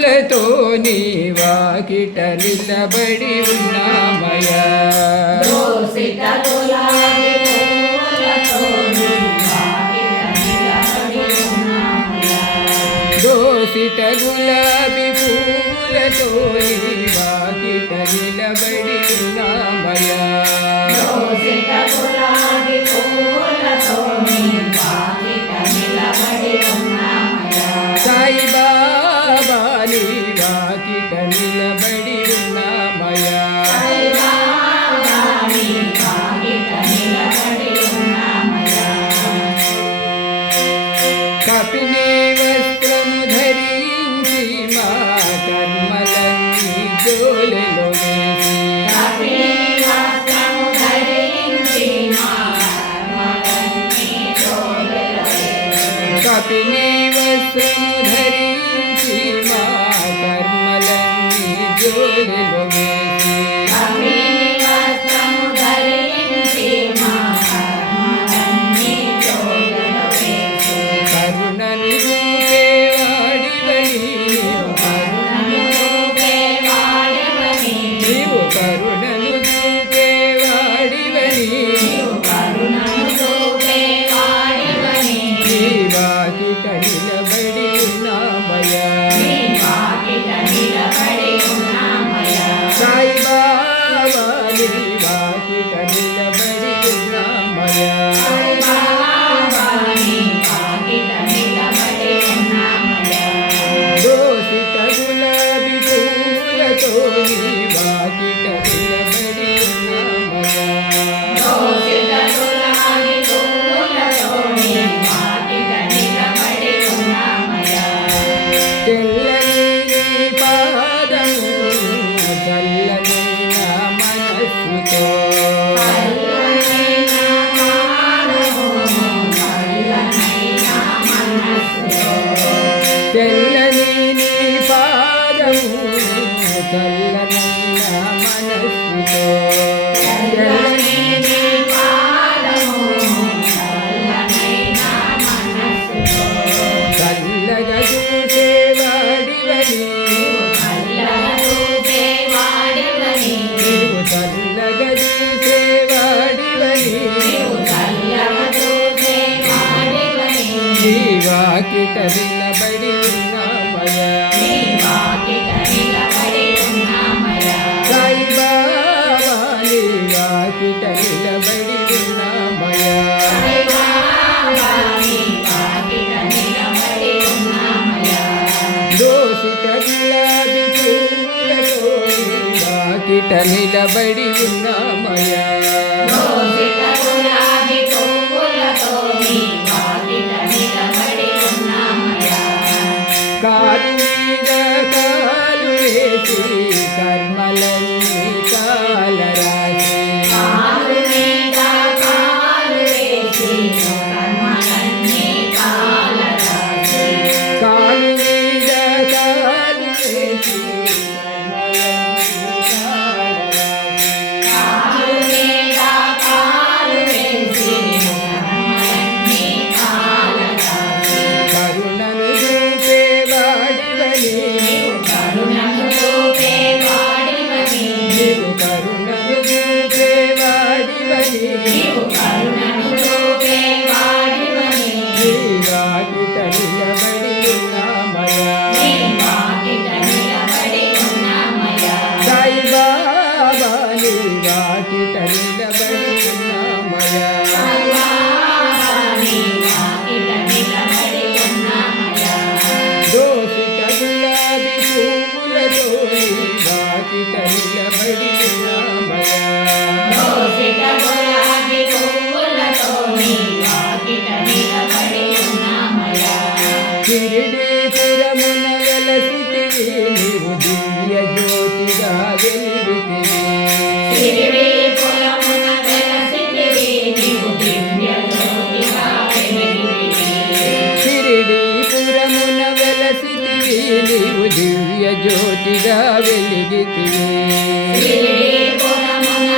పూలతో నీ వాకిట నిలబడి ఉన్నామయ్యా. దోసిట గులాబీ పూలతో నీ వాకిట నిలబడి ఉన్నామయ్యా. దోసిట గులాబీ పూలతో నీ వాకిట నిలబడి ఉన్నామయ్యా. దోసిట గులాబీ పూలతో నీ వాకిట నిలబడి ఉన్నామయ్యా. సాయిబాబా నీ వాకిట నిలబడి ఉన్నామయ్యా. సాయిబాబా నీ వాకిట నిలబడి ఉన్నామయ్యా. కపిని వస్త్రము ధరించి మా కర్మలన్నీ జోలెలో వేసి. కపిని వస్త్రము ధరించి మా కర్మలన్నీ జోలెలో వేసి. కపిని వస్త్రము ధరించి మా కర్మలన్నీ జోలెలో వేసి. కపిని వస్త్రము ధరించి మా కర్మలన్నీ జోలెలో వేసి. కరుణను చూపేవాడివని నీవు. కరుణను చూపేవాడివని నీవు. కరుణను చూపేవాడివని నీవు. కరుణను చూపేవాడివని నీ వాకిట నిలబడి ఉన్నామయ్యా. నీ వాకిట నిలబడి ఉన్నామయ్యా. సాయిబాబా నీ వాకిట నిలబడి ఉన్నామయ్యా. సాయిబాబా నీ వాకిట నిలబడి ఉన్నామయ్యా. దోసిట గులాబీ పూలతో నీ వాకిట నిలబడి ఉన్నామయ్యా. దోసిట గులాబీ పూలతో నీ వాకిట నిలబడి ఉన్నామయ్యా. తెల్లని నీ పాదము చల్లనైన మనస్సుతో. చల్లనైన పాదము చల్లనైన మనస్సుతో. తెల్లని నీ పాదము చల్లనైన మనస్సుతో. తెల్లని నీ పాదము చల్లనైన మనస్సుతో. చల్లగా చూసేవాడివని నీవు. చల్లగా చూసేవాడివని నీవు. చల్లగా చూసేవాడివని నీవు. చల్లగా చూసేవాడివని నీ వాకిట నిలబడి ఉన్నామయ్యా. నీ వాకిట నిలబడి ఉన్నామయ్యా. సాయిబాబా నీ వాకిట నిలబడి ఉన్నామయ్యా. సాయిబాబా నీ వాకిట నిలబడి ఉన్నామయ్యా. దోసిట గులాబీ పూలతో నీ వాకిట నిలబడి ఉన్నామయ్యా. దోసిట గులాబీ పూలతో నీ వాకిట నిలబడి ఉన్నామయ్యా. కాలు మీద కాలు వేసి కర్మలన్నీ కాలరాసి. కాలు మీద కాలు వేసి కర్మలన్నీ కాలరాసి. కాలు మీద కాలు వేసి కర్మలన్నీ కాలరాసి. కాలు మీద కాలు వేసి కర్మలన్నీ కాలరాసి. కరుణను చూపేవాడివని నీవు. కరుణను చూపేవాడివని నీవు. కరుణను చూపేవాడివని నీవు. కరుణను చూపేవాడివని నీ వాకిట నిలబడి ఉన్నామయ్యా. నీ వాకిట నిలబడి ఉన్నామయ్యా. సాయిబాబా నీ వాకిట నిలబడి ఉన్నామయ్యా. సాయిబాబా నీ వాకిట నిలబడి ఉన్నామయ్యా. దోసిట గులాబీ పూలతో నీ వాకిట నిలబడి ఉన్నామయ్యా. దోసిట గులాబీ పూలతో నీ వాకిట నిలబడి ఉన్నామయ్యా. షిరిడీపురమున వెలసితివి నీవు. దివ్య జ్యోతిగా వెలిగితివి. షిరిడీపురమున వెలసితివి నీవు. దివ్య జ్యోతిగా వెలిగితివి. షిరిడీపురమున వెలసితివి నీవు. దివ్య జ్యోతిగా వెలిగితివి. షిరిడీపురమున